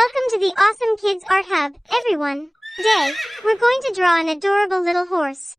Welcome to the Awesome Kids Art Hub, everyone. Today, we're going to draw an adorable little horse.